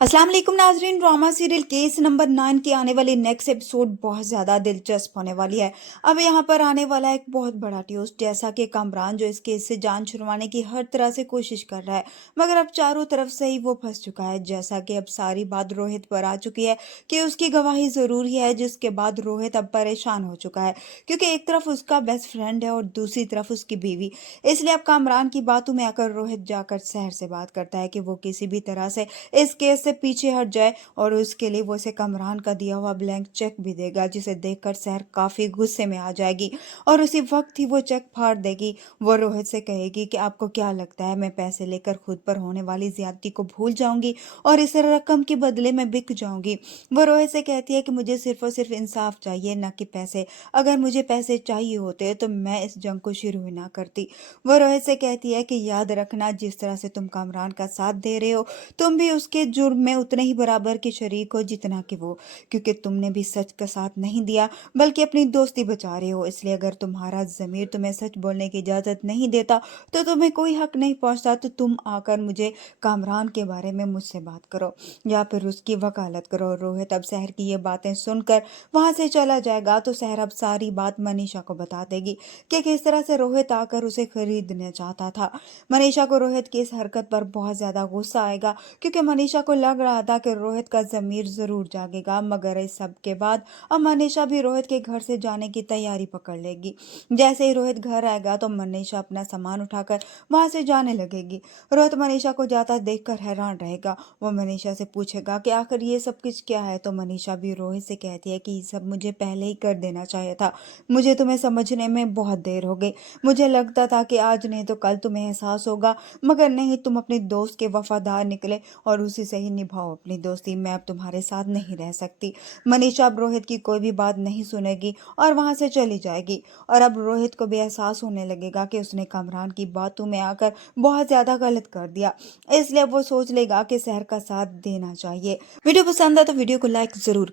अस्सलाम वालेकुम नाजरीन। ड्रामा सीरियल केस नंबर 9 की आने वाली नेक्स्ट एपिसोड बहुत ज़्यादा दिलचस्प होने वाली है। अब यहाँ पर आने वाला है एक बहुत बड़ा ट्विस्ट, जैसा कि कामरान जो इस केस से जान छुड़वाने की हर तरह से कोशिश कर रहा है, मगर अब चारों तरफ से ही वो फंस चुका है। जैसा कि अब सारी बात रोहित पर आ चुकी है कि उसकी गवाही ज़रूरी है, जिसके बाद रोहित अब परेशान हो चुका है, क्योंकि एक तरफ उसका बेस्ट फ्रेंड है और दूसरी तरफ उसकी बीवी। इसलिए अब कामरान की बातों में आकर रोहित जाकर शहर से बात करता है कि वो किसी भी तरह से इस केस से पीछे हट जाए, और उसके लिए वो इसे कमरान का दिया हुआ ब्लैंक चेक भी देगा, जिसे देखकर सहर काफी गुस्से में आ जाएगी और उसी वक्त ही वो चेक फाड़ देगी। वो रोहित से कहेगी कि आपको क्या लगता है मैं पैसे लेकर खुद पर होने वाली ज्यादती को भूल जाऊंगी और इस रकम के बदले में बिक जाऊंगी। वो रोहित से कहती है कि मुझे सिर्फ और सिर्फ इंसाफ चाहिए, न कि पैसे। अगर मुझे पैसे चाहिए होते तो मैं इस जंग को शुरू ही ना करती। वो रोहित से कहती है कि याद रखना, जिस तरह से तुम कामरान का साथ दे रहे हो, तुम भी उसके जुर्म में उतने ही बराबर के शरीक हो जितना कि वो, क्योंकि तुमने भी सच का साथ नहीं दिया बल्कि अपनी दोस्ती बचा रहे हो। इसलिए अगर तुम्हारा जमीर तुम्हें सच बोलने की इजाजत नहीं देता तो तुम्हें कोई हक नहीं पहुंचता। तो तुम आकर मुझे कामरान के बारे में मुझसे बात करो या फिर उसकी वकालत करो। रोहित अब शहर की ये बातें सुनकर वहां से चला जाएगा, तो शहर अब सारी बात मनीषा को बता देगी कि किस तरह से रोहित आकर उसे खरीदना चाहता था। मनीषा को रोहित की इस हरकत पर बहुत ज्यादा गुस्सा आएगा, क्योंकि मनीषा को लग रहा था कि रोहित का जमीर जरूर जागेगा। मगर इस सब के बाद अब मनीषा भी रोहित के घर से जाने की तैयारी पकड़ लेगी। जैसे ही रोहित घर आएगा तो मनीषा अपना सामान उठाकर वहां से जाने लगेगी। रोहित मनीषा को जाता देखकर हैरान रहेगा। वो मनीषा से पूछेगा कि आखिर ये सब कुछ क्या है, तो मनीषा भी रोहित से कहती है कि ये सब मुझे पहले ही कर देना चाहिए था। मुझे तुम्हें समझने में बहुत देर हो गई। मुझे लगता था कि आज नहीं तो कल तुम्हें एहसास होगा, मगर नहीं, तुम अपने दोस्त के वफादार निकले और उसी से ही निभाओ अपनी दोस्ती। मैं अब तुम्हारे साथ नहीं रह सकती। मनीषा अब रोहित की कोई भी बात नहीं सुनेगी और वहां से चली जाएगी। और अब रोहित को भी एहसास होने लगेगा कि उसने कमरान की बातों में आकर बहुत ज्यादा गलत कर दिया। इसलिए वो सोच लेगा कि शहर का साथ देना चाहिए। वीडियो पसंद आए तो वीडियो को लाइक जरूर